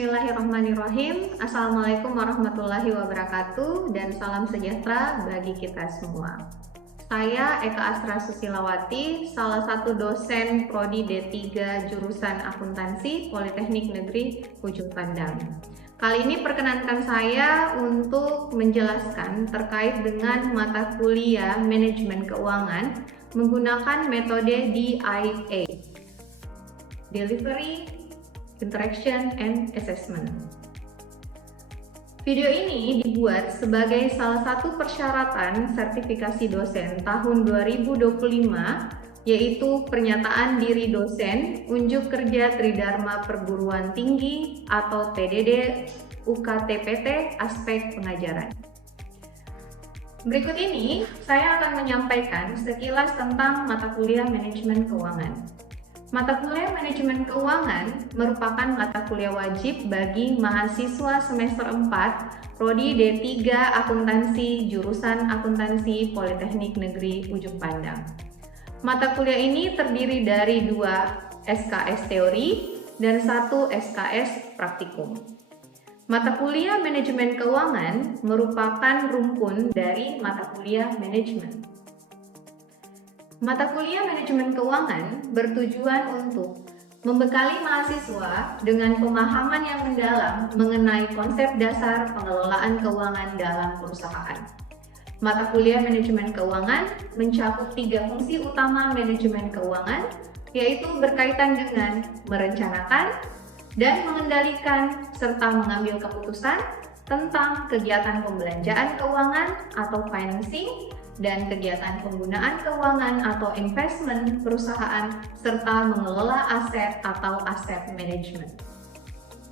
Bismillahirrahmanirrahim. Assalamualaikum warahmatullahi wabarakatuh dan salam sejahtera bagi kita semua. Saya Eka Astra Susilawati, salah satu dosen Prodi D3 jurusan Akuntansi Politeknik Negeri Ujung Pandang. Kali ini perkenankan saya untuk menjelaskan terkait dengan mata kuliah Manajemen Keuangan menggunakan metode DIA, Delivery, Interaction, and Assessment. Video ini dibuat sebagai salah satu persyaratan sertifikasi dosen tahun 2025, yaitu pernyataan diri dosen unjuk kerja Tridharma Perguruan Tinggi atau PDD UKTPT aspek pengajaran. Berikut ini saya akan menyampaikan sekilas tentang mata kuliah Manajemen Keuangan. Mata kuliah Manajemen Keuangan merupakan mata kuliah wajib bagi mahasiswa semester 4 Prodi D3 Akuntansi jurusan Akuntansi Politeknik Negeri Ujung Pandang. Mata kuliah ini terdiri dari 2 SKS teori dan 1 SKS praktikum. Mata kuliah Manajemen Keuangan merupakan rumpun dari mata kuliah manajemen. Mata kuliah Manajemen Keuangan bertujuan untuk membekali mahasiswa dengan pemahaman yang mendalam mengenai konsep dasar pengelolaan keuangan dalam perusahaan. Mata kuliah Manajemen Keuangan mencakup 3 fungsi utama manajemen keuangan, yaitu berkaitan dengan merencanakan dan mengendalikan serta mengambil keputusan tentang kegiatan pembelanjaan keuangan atau financing, dan kegiatan penggunaan keuangan atau investment perusahaan, serta mengelola aset atau aset manajemen.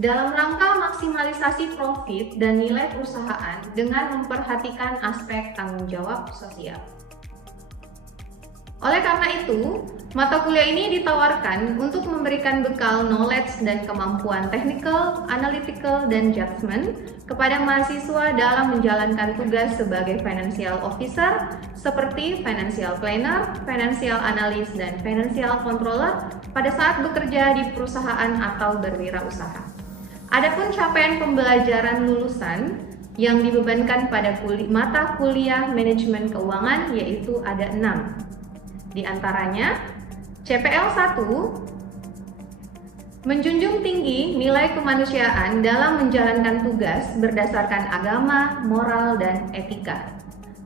Dalam rangka maksimalisasi profit dan nilai perusahaan dengan memperhatikan aspek tanggung jawab sosial. Oleh karena itu, mata kuliah ini ditawarkan untuk memberikan bekal knowledge dan kemampuan technical, analytical, dan judgment kepada mahasiswa dalam menjalankan tugas sebagai financial officer seperti financial planner, financial analyst, dan financial controller pada saat bekerja di perusahaan atau berwirausaha. Adapun capaian pembelajaran lulusan yang dibebankan pada mata kuliah Manajemen Keuangan yaitu ada 6. Di antaranya, CPL 1 menjunjung tinggi nilai kemanusiaan dalam menjalankan tugas berdasarkan agama, moral, dan etika.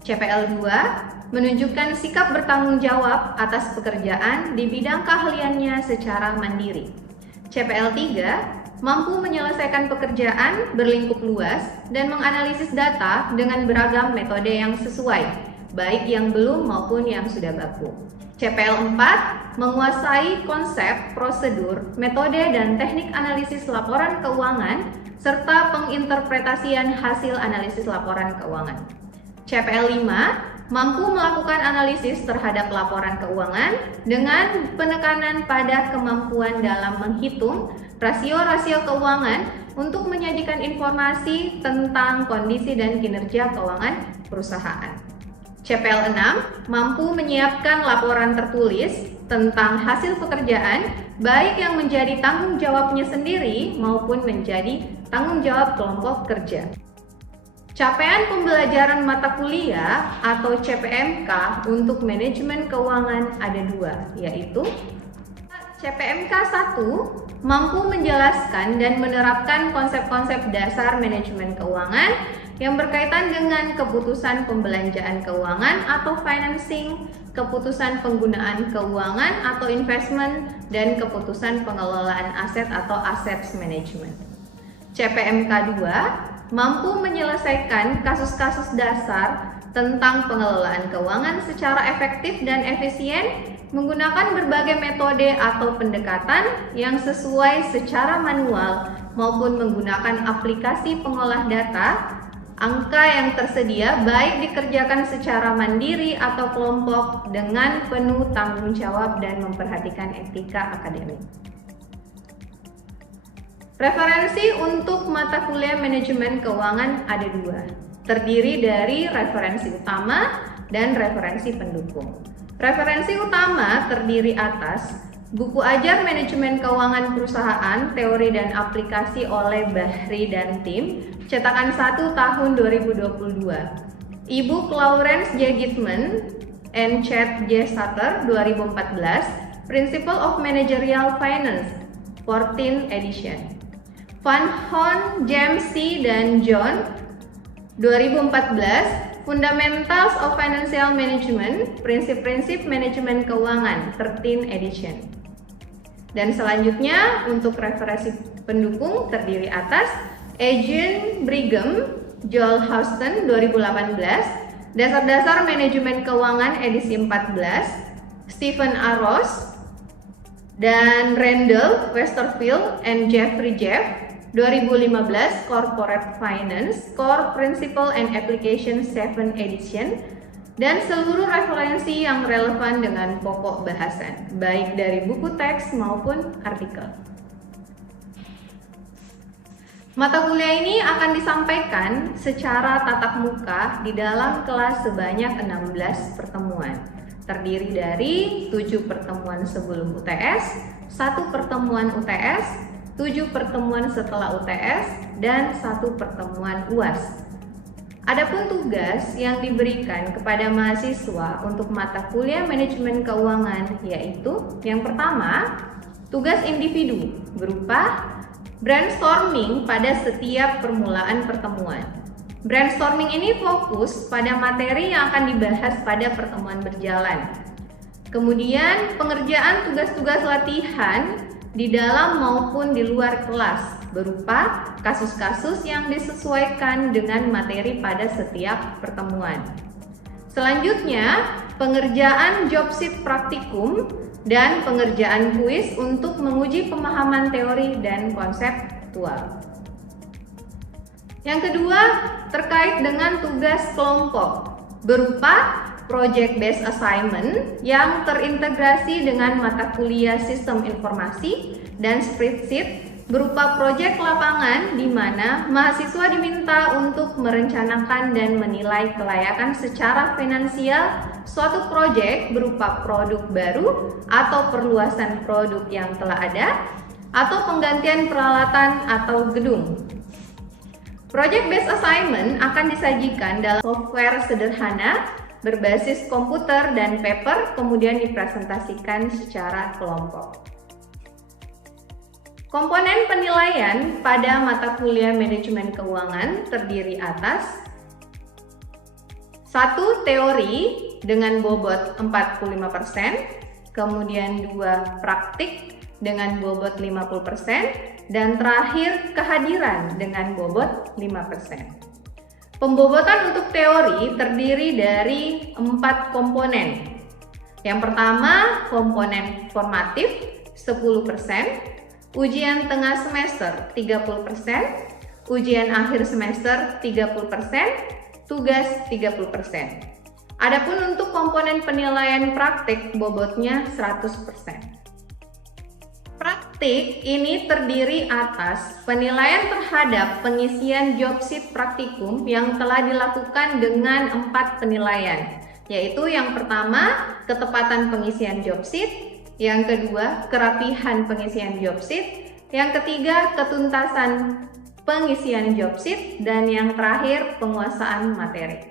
CPL 2 menunjukkan sikap bertanggung jawab atas pekerjaan di bidang keahliannya secara mandiri. CPL 3 mampu menyelesaikan pekerjaan berlingkup luas dan menganalisis data dengan beragam metode yang sesuai, baik yang belum maupun yang sudah baku. CPL 4 menguasai konsep, prosedur, metode, dan teknik analisis laporan keuangan serta penginterpretasian hasil analisis laporan keuangan. CPL 5 mampu melakukan analisis terhadap laporan keuangan dengan penekanan pada kemampuan dalam menghitung rasio-rasio keuangan untuk menyajikan informasi tentang kondisi dan kinerja keuangan perusahaan. CPL 6 mampu menyiapkan laporan tertulis tentang hasil pekerjaan, baik yang menjadi tanggung jawabnya sendiri maupun menjadi tanggung jawab kelompok kerja. Capaian pembelajaran mata kuliah atau CPMK untuk manajemen keuangan ada 2, yaitu CPMK 1 mampu menjelaskan dan menerapkan konsep-konsep dasar manajemen keuangan yang berkaitan dengan keputusan pembelanjaan keuangan atau financing, keputusan penggunaan keuangan atau investment, dan keputusan pengelolaan aset atau assets management. CPMK 2 mampu menyelesaikan kasus-kasus dasar tentang pengelolaan keuangan secara efektif dan efisien menggunakan berbagai metode atau pendekatan yang sesuai secara manual maupun menggunakan aplikasi pengolah data. Angka yang tersedia baik dikerjakan secara mandiri atau kelompok dengan penuh tanggung jawab dan memperhatikan etika akademik. Referensi untuk mata kuliah Manajemen Keuangan ada 2, terdiri dari referensi utama dan referensi pendukung. Referensi utama terdiri atas Buku ajar manajemen keuangan perusahaan, teori dan aplikasi oleh Bahri dan tim, cetakan 1 tahun 2022. E-book Lawrence J. Gitman and Chad J. Sutter 2014, Principle of Managerial Finance, 14th edition. Van Hoon, James C. dan John 2014, Fundamentals of Financial Management, Prinsip-prinsip manajemen keuangan, 13th edition. Dan selanjutnya untuk referensi pendukung terdiri atas Adrian Brigham, Joel Houston 2018, Dasar-dasar manajemen keuangan edisi 14, Stephen A. Ross dan Randall Westerfield and Jeffrey Jeff 2015, Corporate Finance, Core Principle and Application 7 edition, dan seluruh referensi yang relevan dengan pokok bahasan, baik dari buku teks maupun artikel. Mata kuliah ini akan disampaikan secara tatap muka di dalam kelas sebanyak 16 pertemuan, terdiri dari 7 pertemuan sebelum UTS, 1 pertemuan UTS, 7 pertemuan setelah UTS, dan 1 pertemuan UAS. Adapun tugas yang diberikan kepada mahasiswa untuk mata kuliah manajemen keuangan yaitu yang pertama, tugas individu berupa brainstorming pada setiap permulaan pertemuan. Brainstorming ini fokus pada materi yang akan dibahas pada pertemuan berjalan. Kemudian pengerjaan tugas-tugas latihan di dalam maupun di luar kelas berupa kasus-kasus yang disesuaikan dengan materi pada setiap pertemuan. Selanjutnya, pengerjaan job sheet praktikum dan pengerjaan kuis untuk menguji pemahaman teori dan konseptual. Yang kedua, terkait dengan tugas kelompok berupa project based assignment yang terintegrasi dengan mata kuliah sistem informasi dan spreadsheet berupa proyek lapangan di mana mahasiswa diminta untuk merencanakan dan menilai kelayakan secara finansial suatu proyek berupa produk baru atau perluasan produk yang telah ada atau penggantian peralatan atau gedung. Project based assignment akan disajikan dalam software sederhana berbasis komputer dan paper, kemudian dipresentasikan secara kelompok. Komponen penilaian pada mata kuliah manajemen keuangan terdiri atas 1. Teori dengan bobot 45%, kemudian 2. Praktik dengan bobot 50%, dan terakhir kehadiran dengan bobot 5%. Pembobotan untuk teori terdiri dari 4 komponen. Yang pertama, komponen formatif 10%, ujian tengah semester 30%, ujian akhir semester 30%, tugas 30%. Adapun untuk komponen penilaian praktik bobotnya 100%. Praktik ini terdiri atas penilaian terhadap pengisian job sheet praktikum yang telah dilakukan dengan 4 penilaian, yaitu yang pertama, ketepatan pengisian job sheet, yang kedua, kerapihan pengisian job sheet, yang ketiga, ketuntasan pengisian job sheet, dan yang terakhir, penguasaan materi.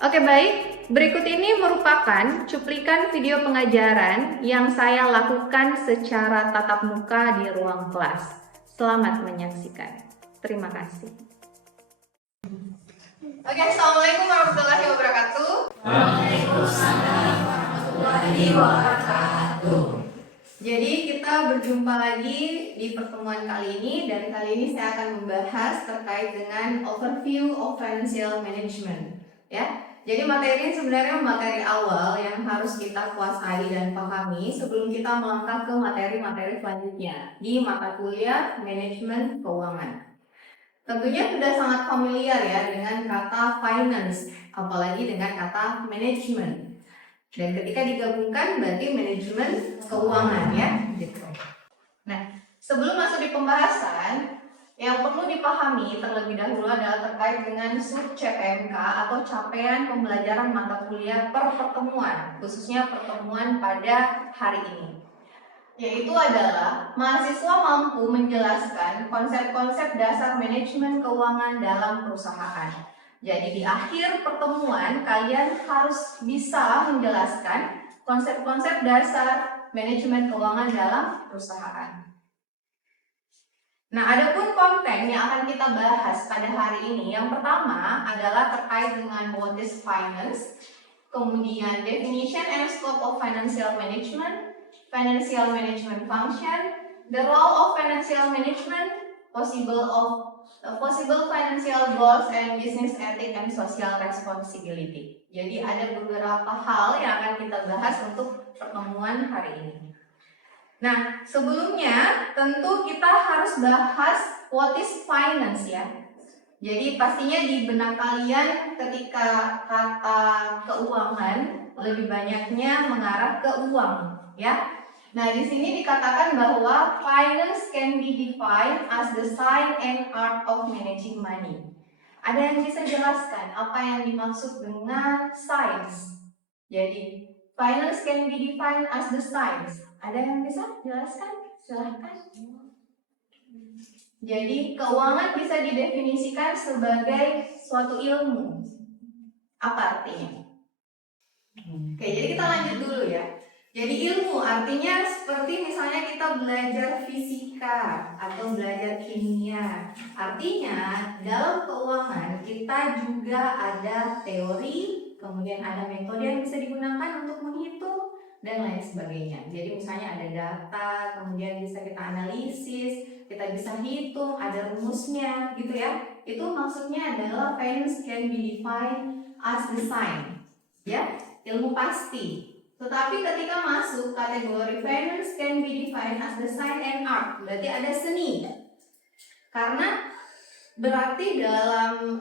Oke, baik. Berikut ini merupakan cuplikan video pengajaran yang saya lakukan secara tatap muka di ruang kelas. Selamat menyaksikan. Terima kasih. Oke, assalamualaikum warahmatullahi wabarakatuh. Waalaikumsalam warahmatullahi wabarakatuh. Jadi kita berjumpa lagi di pertemuan kali ini, dan kali ini saya akan membahas terkait dengan overview of financial management. Ya, jadi materi ini sebenarnya materi awal yang harus kita kuasai dan pahami sebelum kita melangkah ke materi-materi selanjutnya di mata kuliah manajemen keuangan. Tentunya sudah sangat familiar ya dengan kata finance, apalagi dengan kata management. Dan ketika digabungkan berarti manajemen keuangan ya, gitu. Nah, sebelum masuk di pembahasan, Yang perlu dipahami terlebih dahulu adalah terkait dengan sub CPMK atau capaian pembelajaran mata kuliah per pertemuan, khususnya pertemuan pada hari ini. Yaitu adalah mahasiswa mampu menjelaskan konsep-konsep dasar manajemen keuangan dalam perusahaan. Jadi di akhir pertemuan kalian harus bisa menjelaskan konsep-konsep dasar manajemen keuangan dalam perusahaan. Nah, adapun konten yang akan kita bahas pada hari ini, yang pertama adalah terkait dengan what is finance, kemudian definition and scope of financial management, financial management function, the role of financial management, possible financial goals and business ethics and social responsibility. Jadi ada beberapa hal yang akan kita bahas untuk pertemuan hari ini. Nah, sebelumnya tentu kita harus bahas what is finance ya. Jadi pastinya di benak kalian ketika kata keuangan lebih banyaknya mengarah ke uang ya. Nah, di sini dikatakan bahwa finance can be defined as the science and art of managing money. Ada yang bisa jelaskan apa yang dimaksud dengan science? Jadi finance can be defined as the science. Ada yang bisa jelaskan? Silahkan. Jadi keuangan bisa didefinisikan sebagai suatu ilmu. Apa artinya? Oke, jadi kita lanjut dulu ya. Jadi ilmu artinya seperti misalnya kita belajar fisika atau belajar kimia. Artinya dalam keuangan kita juga ada teori, kemudian ada metode yang bisa digunakan untuk menghitung dan lain sebagainya. Jadi misalnya ada data, kemudian bisa kita analisis, kita bisa hitung, ada rumusnya gitu ya. Itu maksudnya adalah finance can be defined as the science. Ya, ilmu pasti. Tetapi ketika masuk kategori finance can be defined as the science and art, berarti ada seni. Karena berarti dalam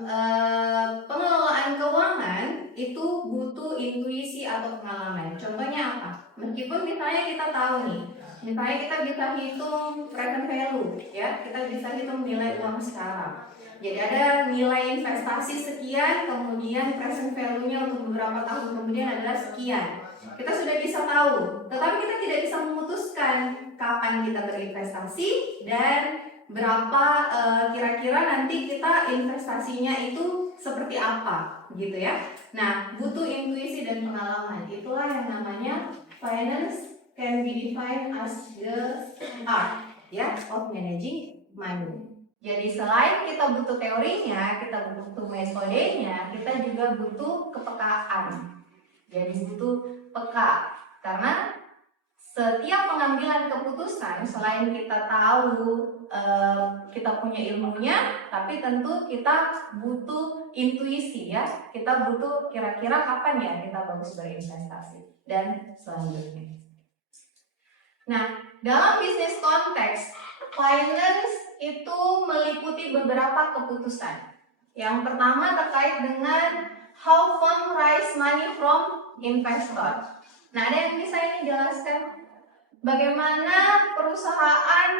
pengelolaan keuangan itu butuh intuisi atau pengalaman. Contohnya apa? Meskipun misalnya kita tahu nih, misalnya kita bisa hitung present value, ya, kita bisa hitung nilai uang sekarang. Jadi ada nilai investasi sekian, kemudian present value-nya untuk beberapa tahun kemudian adalah sekian. Kita sudah bisa tahu, tetapi kita tidak bisa memutuskan kapan kita berinvestasi dan berapa kira-kira nanti kita investasinya itu seperti apa gitu ya. Nah, butuh intuisi dan pengalaman. Itulah yang namanya finance can be defined as the art ya of managing money. Jadi selain kita butuh teorinya, kita butuh metodenya, kita juga butuh kepekaan. Jadi butuh peka, karena setiap pengambilan keputusan selain kita tahu kita punya ilmunya, tapi tentu kita butuh intuisi ya. Kita butuh kira-kira kapan ya kita bagus berinvestasi dan selanjutnya. Nah, dalam bisnis konteks, finance itu meliputi beberapa keputusan. Yang pertama terkait dengan how firm raise money from investor. Nah, ada yang bisa ini jelaskan? Bagaimana perusahaan,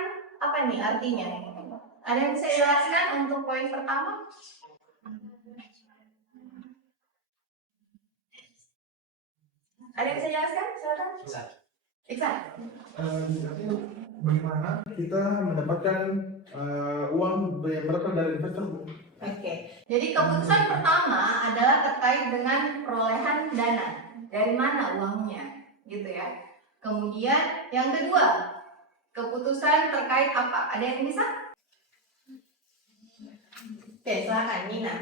apa nih artinya? Ada yang bisa jelaskan untuk poin pertama? Ada yang bisa jelaskan? Silakan. Iksan. Bagaimana kita mendapatkan uang yang berasal dari investor? Oke. Jadi keputusan pertama adalah terkait dengan perolehan dana. Dari mana uangnya, gitu ya. Kemudian yang kedua, keputusan terkait apa? Ada yang bisa? Oke, silakan Nina.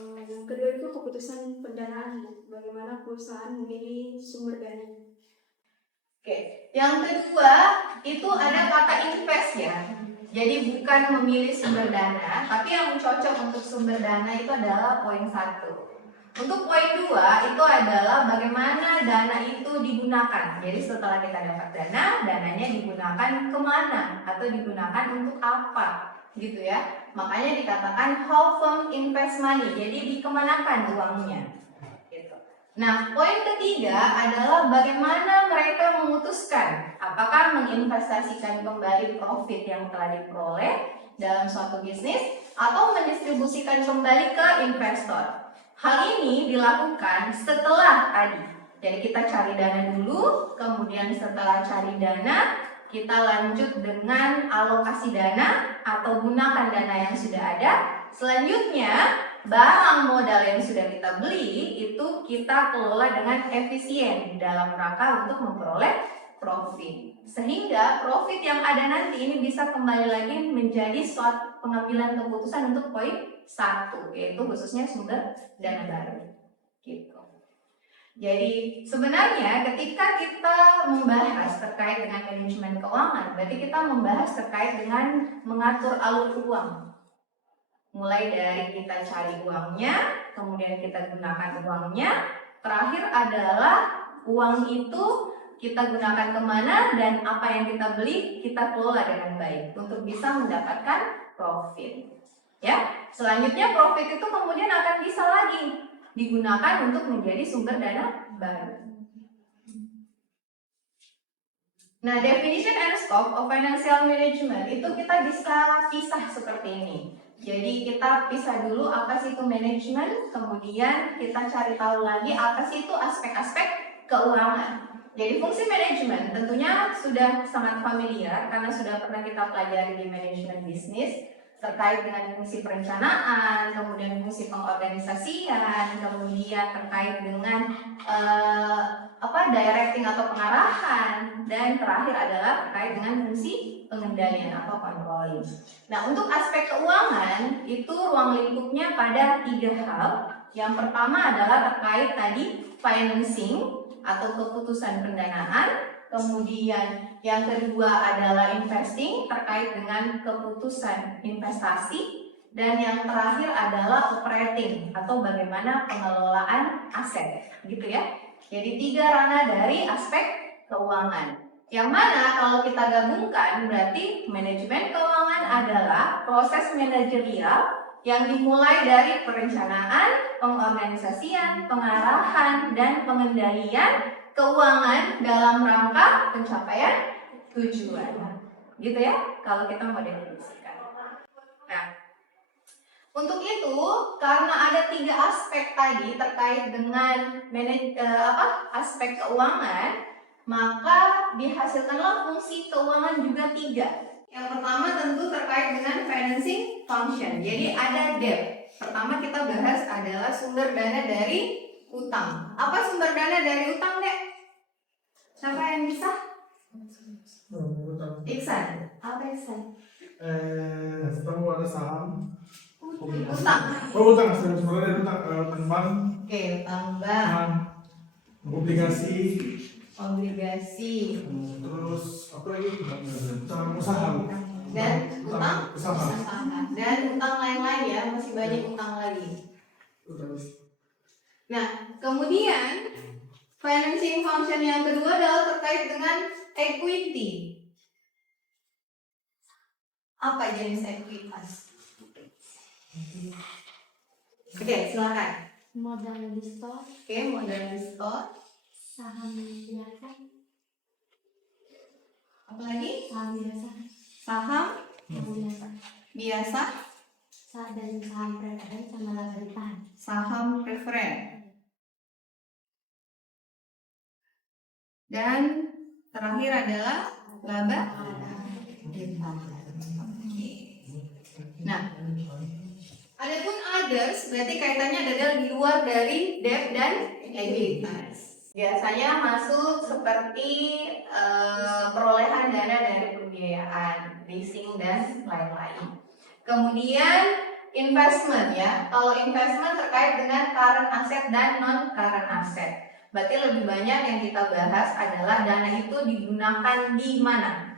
Yang kedua itu keputusan pendanaan, bagaimana perusahaan memilih sumber dana. Oke, yang kedua itu ada kata invest ya. Jadi bukan memilih sumber dana, tapi yang cocok untuk sumber dana itu adalah poin 1. Untuk poin 2 itu adalah bagaimana dana itu digunakan. Jadi setelah kita dapat dana, dananya digunakan kemana atau digunakan untuk apa, gitu ya. Makanya dikatakan how firm invest money. Jadi dikemanakan uangnya. Gitu. Nah, poin ketiga adalah bagaimana mereka memutuskan apakah menginvestasikan kembali profit yang telah diperoleh dalam suatu bisnis atau mendistribusikan kembali ke investor. Hal ini dilakukan setelah tadi. Jadi kita cari dana dulu, kemudian setelah cari dana, kita lanjut dengan alokasi dana atau gunakan dana yang sudah ada. Selanjutnya, barang modal yang sudah kita beli itu kita kelola dengan efisien dalam rangka untuk memperoleh profit. Sehingga profit yang ada nanti ini bisa kembali lagi menjadi suatu pengambilan keputusan untuk poin 1, yaitu khususnya sumber dana baru. Gitu. Jadi sebenarnya ketika kita membahas terkait dengan manajemen keuangan, berarti kita membahas terkait dengan mengatur alur uang. Mulai dari kita cari uangnya, kemudian kita gunakan uangnya, terakhir adalah uang itu kita gunakan kemana dan apa yang kita beli kita kelola dengan baik untuk bisa mendapatkan profit. Ya, selanjutnya profit itu kemudian akan bisa lagi digunakan untuk menjadi sumber dana baru. Nah, definition and scope of financial management itu kita bisa pisah seperti ini. Jadi kita pisah dulu apa sih itu manajemen, kemudian kita cari tahu lagi apa sih itu aspek-aspek keuangan. Jadi fungsi manajemen tentunya sudah sangat familiar karena sudah pernah kita pelajari di manajemen bisnis terkait dengan fungsi perencanaan, kemudian fungsi pengorganisasian, kemudian terkait dengan directing atau pengarahan, dan terakhir adalah terkait dengan fungsi pengendalian atau controlling. Nah, untuk aspek keuangan itu ruang lingkupnya pada 3 hal. Yang pertama adalah terkait tadi financing atau keputusan pendanaan. Kemudian yang kedua adalah investing terkait dengan keputusan investasi. Dan yang terakhir adalah operating atau bagaimana pengelolaan aset, gitu ya. Jadi 3 ranah dari aspek keuangan. Yang mana kalau kita gabungkan berarti manajemen keuangan adalah proses manajerial yang dimulai dari perencanaan, pengorganisasian, pengarahan, dan pengendalian keuangan dalam rangka pencapaian tujuan. Gitu ya, kalau kita mau definisikan. Nah, untuk itu, karena ada 3 aspek tadi terkait dengan aspek keuangan, maka dihasilkanlah fungsi keuangan juga 3. Yang pertama tentu terkait dengan financing function. Jadi ada debt. Pertama kita bahas adalah sumber dana dari utang. Apa sumber dana dari utang, Dek? Siapa yang bisa? Iksan. Apa Iksan? Tahu ada saham. Utang. Utang sebenarnya utang bank. Oke, utang bank. Obligasi. Terus apa lagi? Utang usaha. Dan utang usaha. Dan utang lain-lain ya, masih banyak utang lagi. Nah, kemudian financing function yang kedua adalah terkait dengan equity. Apa jenis ekuitas? Oke, silakan. Modal di store, Oke, modal di store. saham biasa, Apa lagi? saham biasa, Saham biasa, biasa, dan saham preferen sama laba bertahan. saham preferen. Dan terakhir adalah laba bertahan. Nah, adapun others berarti kaitannya adalah di luar dari debt dan equitas. Biasanya masuk seperti perolehan dana dari pembiayaan, leasing dan lain-lain. Kemudian investment ya. Kalau investment terkait dengan current asset dan non current asset. Berarti lebih banyak yang kita bahas adalah dana itu digunakan di mana.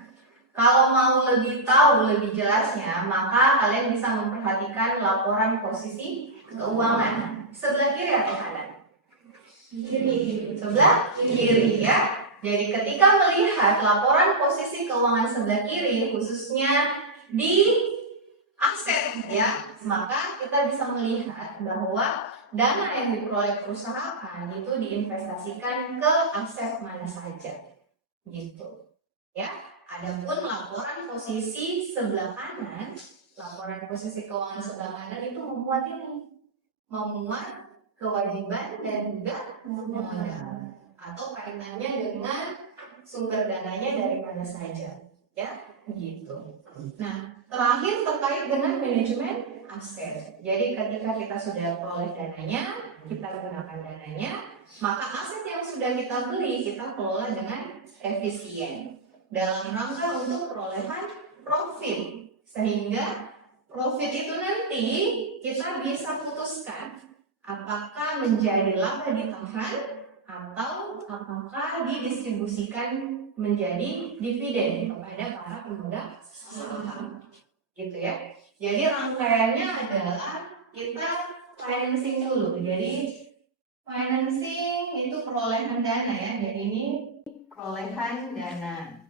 Kalau mau lebih tahu lebih jelasnya, maka kalian bisa memperhatikan laporan posisi keuangan sebelah kiri atau kanan? Kiri. Sebelah kiri ya. Jadi ketika melihat laporan posisi keuangan sebelah kiri, khususnya di aset ya, maka kita bisa melihat bahwa dana yang diperoleh perusahaan itu diinvestasikan ke aset mana saja, gitu ya. Adapun laporan posisi sebelah kanan Laporan posisi keuangan sebelah kanan itu memuat ini, memuat kewajiban dan juga modal atau kaitannya dengan sumber dananya dari mana saja, ya gitu. Nah, terakhir terkait dengan manajemen aset. Jadi ketika kita sudah peroleh dananya, kita gunakan dananya, maka aset yang sudah kita beli kita kelola dengan efisien dalam rangka untuk perolehan profit, sehingga profit itu nanti kita bisa putuskan apakah menjadi laba ditahan atau apakah didistribusikan menjadi dividen kepada para pemegang saham, gitu ya. Jadi rangkaiannya adalah kita financing dulu. Jadi financing itu perolehan dana ya. Jadi ini perolehan dana.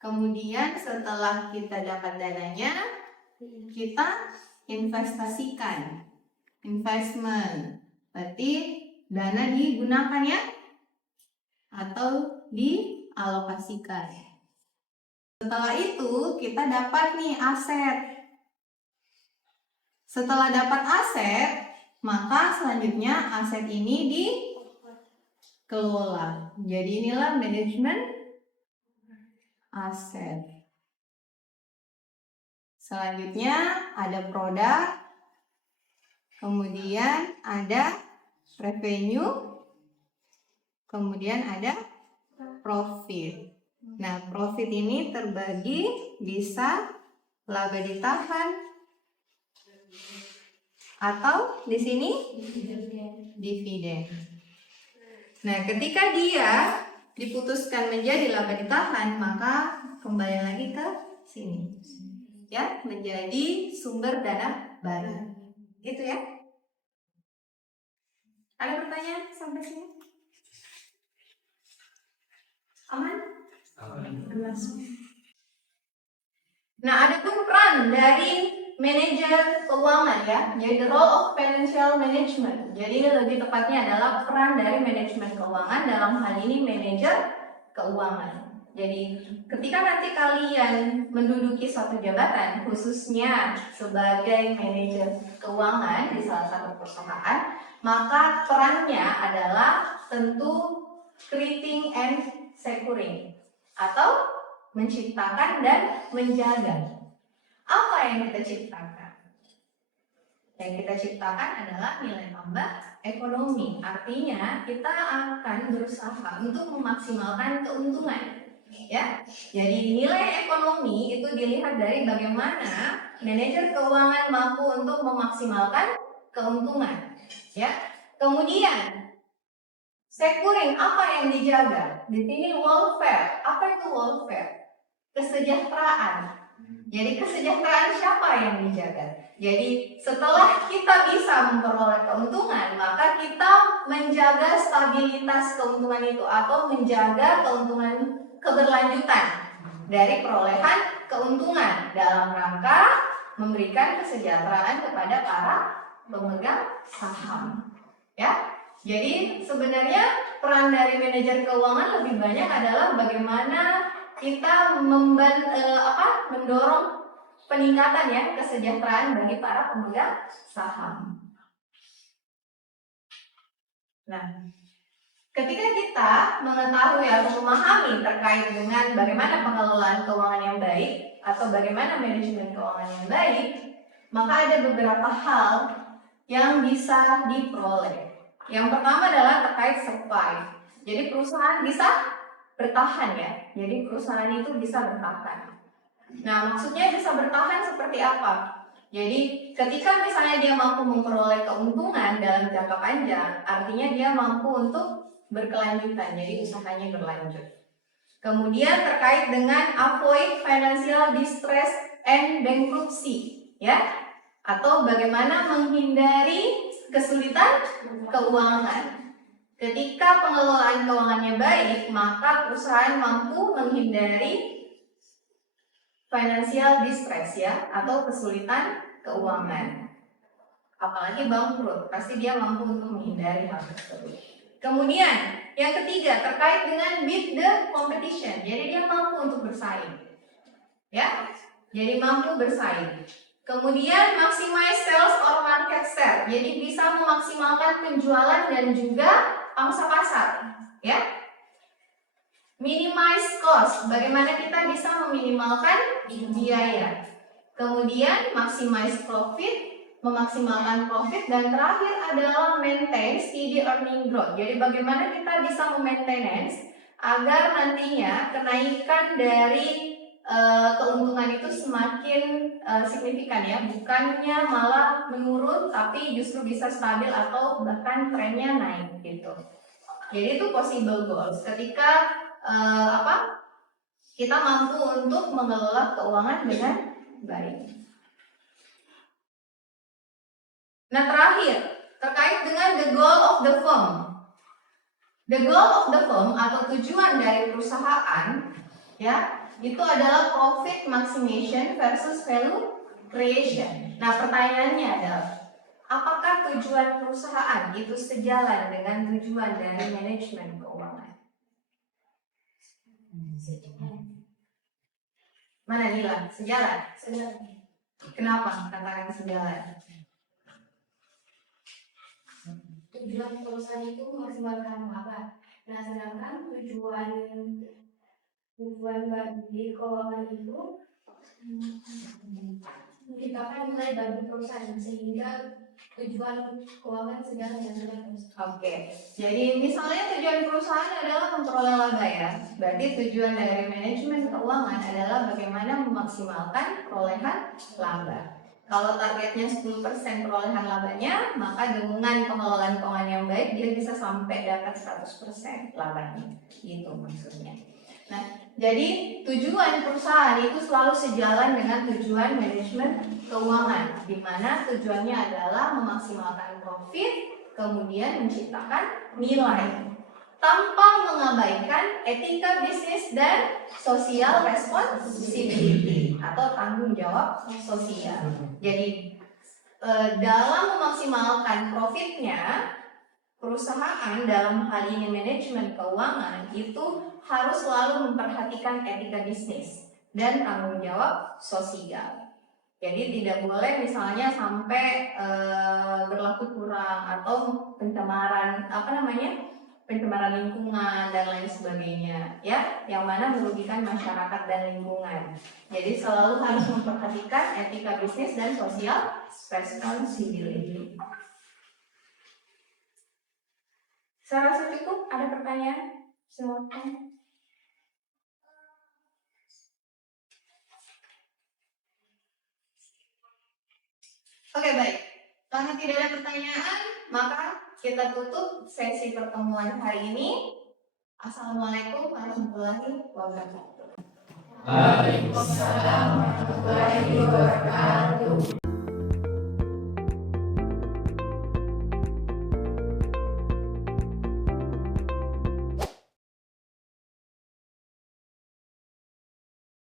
Kemudian setelah kita dapat dananya, kita investasikan. Investment. Berarti dana digunakan ya atau dialokasikan. Setelah itu kita dapat nih aset. Setelah dapat aset, maka selanjutnya aset ini dikelola. Jadi inilah manajemen aset. Selanjutnya ada produk, kemudian ada revenue, kemudian ada profit. Nah, profit ini terbagi bisa laba ditahan atau di sini dividen. Nah, ketika dia diputuskan menjadi laba ditahan, maka kembali lagi ke sini. Ya, menjadi sumber dana baru. Gitu ya. Ada pertanyaan sampai sini? Aman? Jelas. Nah, ada pun peran dari manajer keuangan ya. Jadi the role of financial management. Jadi ini lebih tepatnya adalah peran dari manajemen keuangan, dalam hal ini manajer keuangan. Jadi ketika nanti kalian menduduki suatu jabatan, khususnya sebagai manajer keuangan di salah satu perusahaan, maka perannya adalah tentu creating and securing atau menciptakan dan menjaga. Apa yang kita ciptakan? Yang kita ciptakan adalah nilai tambah ekonomi. Artinya kita akan berusaha untuk memaksimalkan keuntungan. Ya, jadi nilai ekonomi itu dilihat dari bagaimana manajer keuangan mampu untuk memaksimalkan keuntungan. Ya, kemudian securing, apa yang dijaga? Di sini welfare. Apa itu welfare? Kesejahteraan. Jadi kesejahteraan siapa yang dijaga? Jadi setelah kita bisa memperoleh keuntungan, maka kita menjaga stabilitas keuntungan itu atau menjaga keuntungan keberlanjutan dari perolehan keuntungan dalam rangka memberikan kesejahteraan kepada para pemegang saham. Ya. Jadi sebenarnya peran dari manajer keuangan lebih banyak adalah bagaimana kita mendorong peningkatan ya kesejahteraan bagi para pemegang saham. Nah, ketika kita mengetahui atau memahami terkait dengan bagaimana pengelolaan keuangan yang baik atau bagaimana manajemen keuangan yang baik, maka ada beberapa hal yang bisa diperoleh. Yang pertama adalah terkait supply. Jadi perusahaan bisa bertahan ya. Jadi perusahaan itu bisa bertahan. Nah, maksudnya bisa bertahan seperti apa? Jadi ketika misalnya dia mampu memperoleh keuntungan dalam jangka panjang, artinya dia mampu untuk berkelanjutan. Jadi usahanya berlanjut. Kemudian terkait dengan avoid financial distress and bankruptcy, ya, atau bagaimana menghindari kesulitan keuangan. Ketika pengelolaan keuangannya baik, maka perusahaan mampu menghindari financial distress ya, atau kesulitan keuangan. Apalagi bangkrut, pasti dia mampu untuk menghindari hal tersebut. Kemudian yang ketiga terkait dengan beat the competition. Jadi dia mampu untuk bersaing. Ya. jadi mampu bersaing. Kemudian maximize sales or market share, jadi bisa memaksimalkan penjualan dan juga pangsa pasar, ya. Minimize cost, bagaimana kita bisa meminimalkan biaya. Kemudian maximize profit, memaksimalkan profit, dan terakhir adalah maintain steady earning growth. Jadi bagaimana kita bisa memaintenance agar nantinya kenaikan dari keuntungan itu semakin signifikan, ya, bukannya malah menurun tapi justru bisa stabil atau bahkan trennya naik gitu. Jadi itu possible goals ketika kita mampu untuk mengelola keuangan dengan baik. Nah, terakhir terkait dengan the goal of the firm. The goal of the firm atau tujuan dari perusahaan, ya, itu adalah profit maximization versus value creation. Nah, pertanyaannya adalah apakah tujuan perusahaan itu sejalan dengan tujuan dari manajemen keuangan? Mana Nila? Sejalan? Sejalan. Kenapa katakan sejalan? Tujuan perusahaan itu memaksimalkan laba. Nah, sedangkan tujuan bagi keuangan itu menciptakan nilai bagi perusahaan sehingga tujuan keuangan sejalan dengan perusahaan. Oke, jadi misalnya tujuan perusahaan adalah memperoleh laba, ya. Berarti tujuan dari manajemen keuangan adalah bagaimana memaksimalkan perolehan laba. Kalau targetnya 10% perolehan labanya, maka dengan pengelolaan keuangan yang baik dia bisa sampai dapat 100% labanya. Gitu maksudnya. Nah, jadi tujuan perusahaan itu selalu sejalan dengan tujuan manajemen keuangan, di mana tujuannya adalah memaksimalkan profit, kemudian menciptakan nilai, tanpa mengabaikan etika bisnis dan social responsibility atau tanggung jawab sosial. Jadi dalam memaksimalkan profitnya, perusahaan dalam hal ini manajemen keuangan itu harus selalu memperhatikan etika bisnis dan tanggung jawab sosial. Jadi tidak boleh misalnya sampai berlaku kurang atau pencemaran pencemaran lingkungan dan lain sebagainya, ya, yang mana merugikan masyarakat dan lingkungan. Jadi selalu harus memperhatikan etika bisnis dan social responsibility. Saya rasa cukup. Ada pertanyaan? Silakan. Oke, baik. Karena tidak ada pertanyaan, maka kita tutup sesi pertemuan hari ini. Assalamualaikum warahmatullahi wabarakatuh. Waalaikumsalam warahmatullahi wabarakatuh.